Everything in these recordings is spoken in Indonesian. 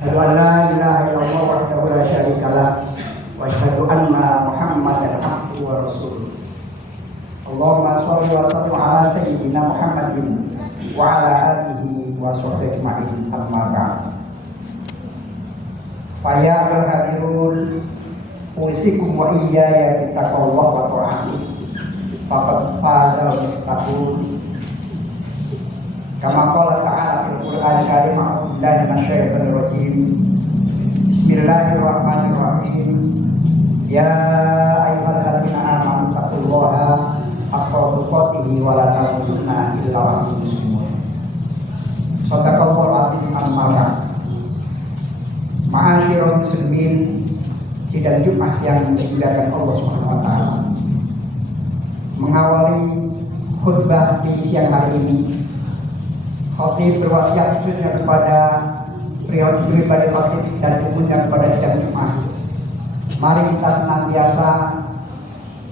Asyhadu an la ilaha illallah wahdahu la syarikalah wa asyhadu anna Muhammadan abduhu wa rasuluh. Allahumma shalli wa sallim ala sayyidina Muhammadin wa ala alihi wa sahbihi ajma'in, amma ba'd. Fa ya hadirun usikum wa iyaya bittaqwallah wa ta'ati. Faqad fazal muttaqun. Kama qala ta'ala fil Qur'an karim, a'udzu billahi minasyaitonir rajim. Bismillahirrahmanirrahim. Ya ayyuhalladzina amanu taqullaha haqqa tuqatih wa la tamutunna illa wa antum muslimun. Shadaqallahu al-azim, amma ba'd. Ma'asyiral muslimin, sidang Jumat yang dimuliakan Allah Subhanahu wa taala. Mengawali khutbah di siang hari ini, khatib berwasiat khususnya kepada pribadi khatib dan umumnya kepada sidang Jumat. Mari kita senantiasa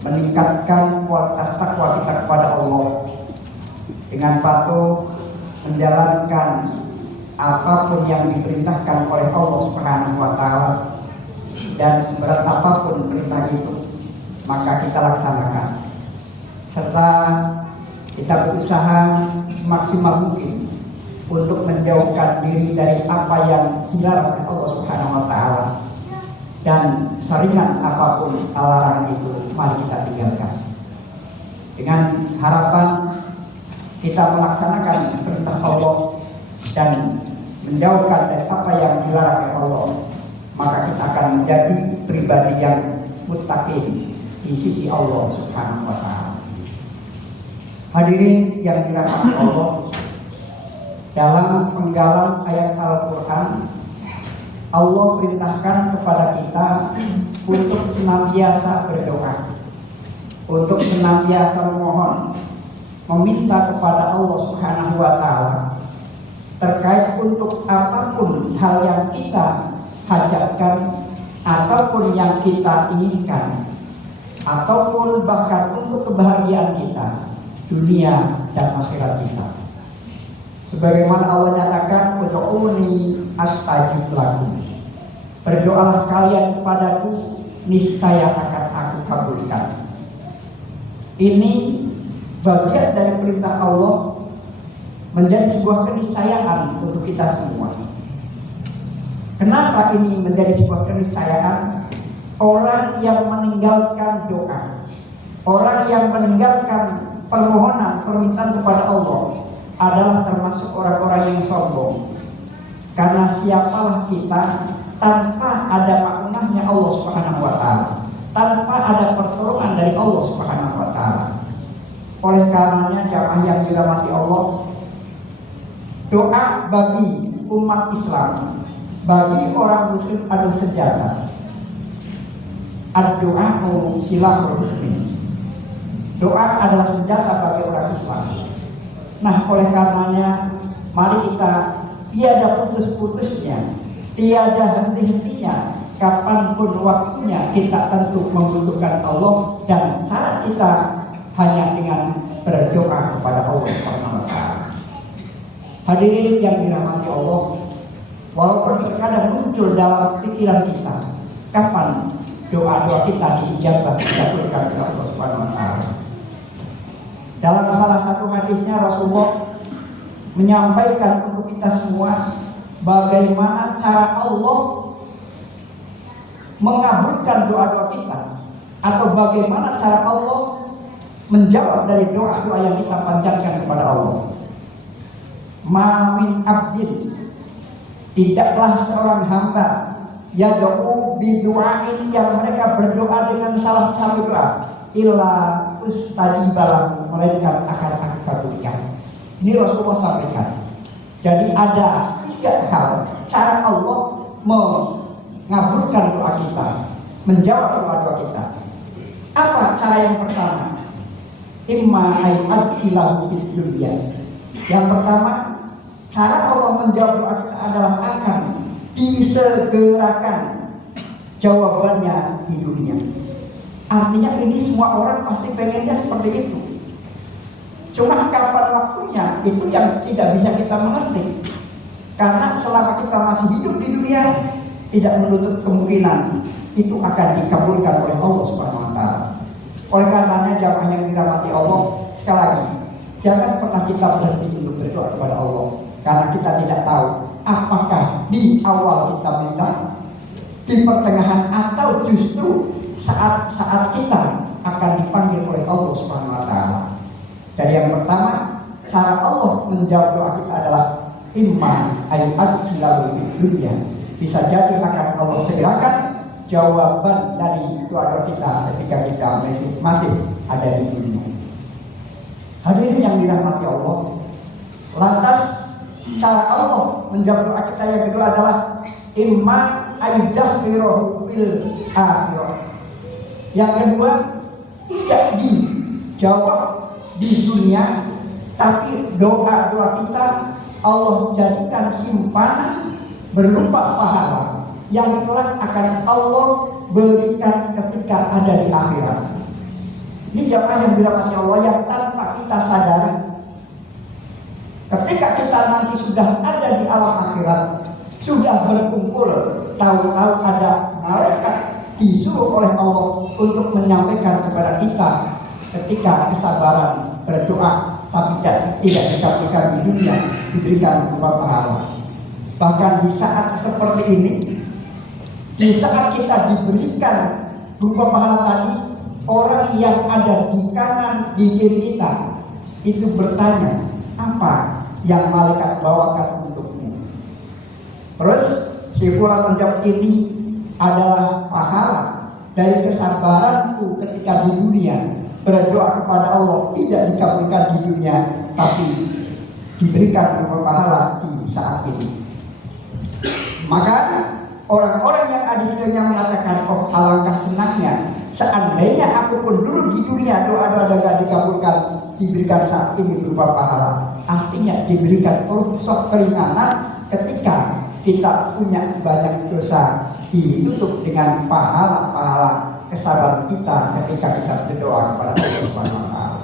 meningkatkan kualitas takwa kita kepada Allah dengan patuh menjalankan apapun yang diperintahkan oleh Allah Subhanahu wa taala, dan seberat apapun perintah itu maka kita laksanakan, serta kita berusaha semaksimal mungkin untuk menjauhkan diri dari apa yang dilarang oleh Allah Subhanahu wa taala, dan seringan apapun larangan itu mari kita tinggalkan, dengan harapan kita melaksanakan perintah Allah dan menjauhkan dari apa yang dilarang oleh Allah, maka kita akan menjadi pribadi yang muttaqin di sisi Allah Subhanahu wa taala. Hadirin yang dirahmati Allah, dalam penggalan ayat Al-Quran, Allah perintahkan kepada kita untuk senantiasa berdoa, untuk senantiasa memohon, meminta kepada Allah Subhanahu wa taala terkait untuk apapun hal yang kita hajatkan, ataupun yang kita inginkan, ataupun bahkan untuk kebahagiaan kita dunia dan akhirat kita. Sebagaimana Allah nyatakan, ud'uni astajib lakum. Berdoalah kalian kepadaku, niscaya akan aku kabulkan. Ini bagian dari perintah Allah, menjadi sebuah keniscayaan untuk kita semua. Kenapa ini menjadi sebuah keniscayaan? Orang yang meninggalkan doa, orang yang meninggalkan permohonan, permintaan kepada Allah adalah termasuk orang-orang yang sombong. Karena siapalah kita tanpa ada maknanya Allah Subhanahu wa taala, tanpa ada pertolongan dari Allah Subhanahu wa taala. Oleh karenanya jamaah yang dirahmati Allah, doa bagi umat Islam, bagi orang muslim adalah senjata. Ad-du'a'u silahul mu'min. Doa adalah senjata bagi orang Islam. Nah, oleh karenanya mari kita tiada putus-putusnya, tiada henti-hentinya, kapanpun waktunya kita tentu membutuhkan Allah, dan cara kita hanya dengan berdoa kepada Allah Subhanahu wa taala. Hadirin yang dirahmati Allah, walaupun terkadang muncul dalam pikiran kita, kapan doa-doa kita diijabah, dikabulkan oleh Allah Subhanahu wa taala. Dalam salah satu hadisnya Rasulullah menyampaikan untuk kita semua bagaimana cara Allah mengabulkan doa-doa kita, atau bagaimana cara Allah menjawab dari doa-doa yang kita panjatkan kepada Allah. Ma min abdin, tidaklah seorang hamba yad'u bi du'ain, yang mereka berdoa dengan salah satu doa, illa ustajibalahu, melainkan akan aku kabulkan. Ini Rasulullah sampaikan. Jadi ada 3 hal cara Allah mengabulkan doa kita, menjawab doa-doa kita. Apa cara yang pertama? Imma ay'adjilahu fid dunya. Yang pertama, cara Allah menjawab doa kita adalah akan disegerakan jawabannya di dunia. Artinya ini semua orang pasti pengennya seperti itu. Cuma kapan waktunya itu yang tidak bisa kita mengerti. Karena selama kita masih hidup di dunia, tidak menutup kemungkinan itu akan dikabulkan oleh Allah Subhanahu wa taala. Oleh karenanya jamaah yang dirahmati Allah, sekali lagi, jangan pernah kita berhenti untuk berdoa kepada Allah, karena kita tidak tahu apakah di awal kita minta, di pertengahan, atau justru saat-saat kita akan dipanggil oleh Allah Subhanahu wa taala. Jadi yang pertama, cara Allah menjawab doa kita adalah imma ayat-jilalu di dunia. Bisa jadi akan Allah segerakan jawaban dari doa kita ketika kita masih ada di dunia. Hadirin yang dirahmati Allah, lantas cara Allah menjawab doa kita yang kedua adalah imma ayyaghfirahu fil akhirah. Yang kedua, tidak dijawab di dunia, tapi doa-doa kita Allah jadikan simpanan berupa pahala yang kelak akan Allah berikan ketika ada di akhirat. Ini jamaah yang dirahmati Allah yang tanpa kita sadari, ketika kita nanti sudah ada di alam akhirat, sudah berkumpul, tahu-tahu ada malaikat disuruh oleh Allah untuk menyampaikan kepada kita ketika kesabaran berdoa tapi tidak dikabulkan di dunia, diberikan berupa pahala. Bahkan di saat seperti ini, di saat kita diberikan berupa pahala tadi, orang yang ada di kanan, di kiri kita itu bertanya, apa yang malaikat bawakan untukmu? Terus si fulan menjawab, ini adalah pahala dari kesabaranku ketika di dunia berdoa kepada Allah, tidak dikabulkan di dunia tapi diberikan berupa pahala di saat ini. Maka orang-orang yang ada di dunia mengatakan, oh alangkah senangnya seandainya aku pun dulu di dunia doa-doa gak dikabulkan, diberikan saat ini berupa pahala. Artinya diberikan sok keringanan ketika kita punya banyak dosa, ditutup dengan pahala-pahala kesabaran kita ketika kita berdoa kepada Allah Subhanahu wa taala.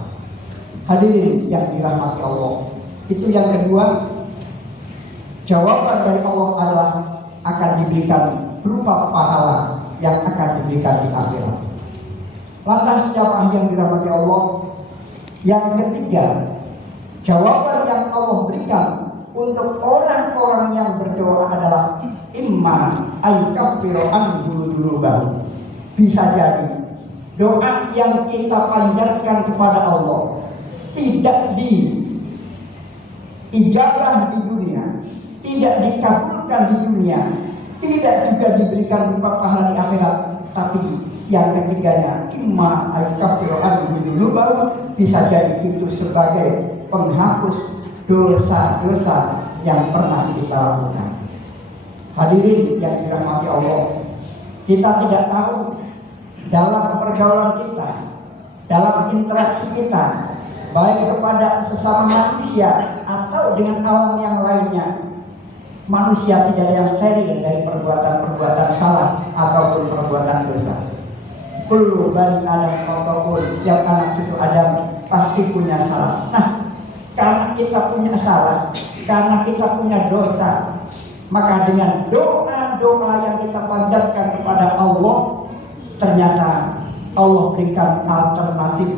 Hadirin yang dirahmati Allah, itu yang kedua, jawaban dari Allah adalah akan diberikan berupa pahala yang akan diberikan di akhirat. Lantas jamaah yang dirahmati Allah, yang ketiga, jawaban yang Allah berikan untuk orang-orang yang berdoa adalah imma aykaffiru anhu. Bisa jadi doa yang kita panjatkan kepada Allah tidak diijabah di dunia, tidak dikabulkan di dunia, tidak juga diberikan berupa pahala di akhirat, tapi yang ketiganya imma aykaffiru anhu, bisa jadi itu sebagai penghapus dosa-dosa yang pernah kita lakukan. Hadirin yang dirahmati Allah, kita tidak tahu dalam pergaulan kita, dalam interaksi kita, baik kepada sesama manusia atau dengan alam yang lainnya, manusia tidak ada yang steril dari perbuatan-perbuatan salah ataupun perbuatan dosa. Kullu bani Adam khata'un, setiap anak cucu Adam pasti punya salah. Nah, karena kita punya salah, karena kita punya dosa, maka dengan doa-doa yang kita panjatkan kepada Allah, ternyata Allah berikan alternatif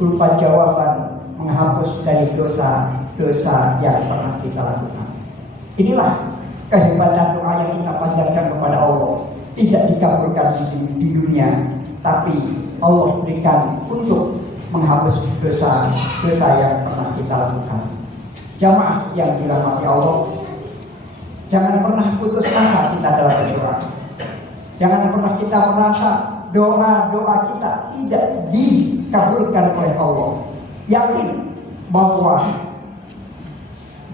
berupa jawaban menghapus dari dosa-dosa yang pernah kita lakukan. Inilah kehebatan doa yang kita panjatkan kepada Allah. Tidak dikabulkan di dunia, tapi Allah berikan untuk menghapus dosa-dosa yang pernah kita lakukan. Jamaah yang dirahmati Allah, jangan pernah putus asa kita dalam berdoa. Jangan pernah kita merasa doa-doa kita tidak dikabulkan oleh Allah. Yakin bahwa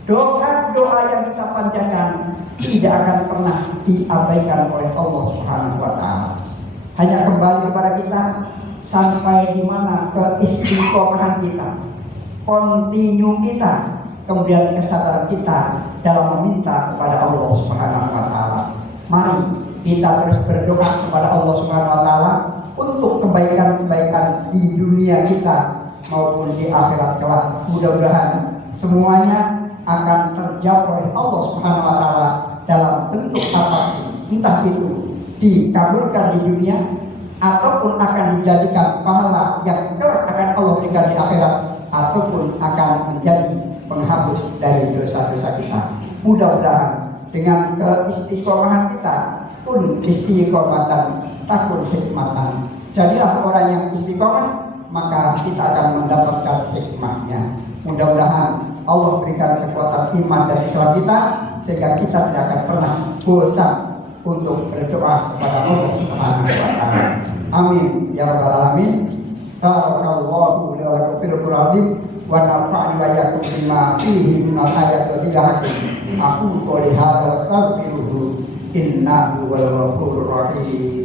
doa-doa yang kita panjatkan tidak akan pernah diabaikan oleh Allah Subhanahu wa taala. Hanya kembali kepada kita sampai di mana keistiqomahan kita, kontinu kita, kemudian kesabaran kita dalam meminta kepada Allah Subhanahu wa taala. Mari kita terus berdoa kepada Allah Subhanahu wa taala untuk kebaikan-kebaikan di dunia kita maupun di akhirat kelak. Mudah-mudahan semuanya akan terjawab oleh Allah Subhanahu wa taala dalam bentuk apapun, entah itu dikabulkan di dunia ataupun akan dijadikan pahala yang kelak akan Allah berikan di akhirat, ataupun akan menjadi penghapus dari dosa-dosa kita. Mudah-mudahan dengan keistiqomahan kita pun istiqomatan takun hikmatan. Jadilah orang yang istiqomah, maka kita akan mendapatkan hikmahnya. Mudah-mudahan Allah berikan kekuatan iman dan Islam kita sehingga kita tidak akan pernah bosan untuk berdoa kepada Allah Subhanahu wa taala. Amin ya rabbal alamin. Barakallahu li wa lakum fil Qur'an wa nafa'ani wa iyyakum bima fihi min al-ayati wa al-hakim. Aku qouli hadza wa astaghfiruhu innahu huwal ghafurur rahim.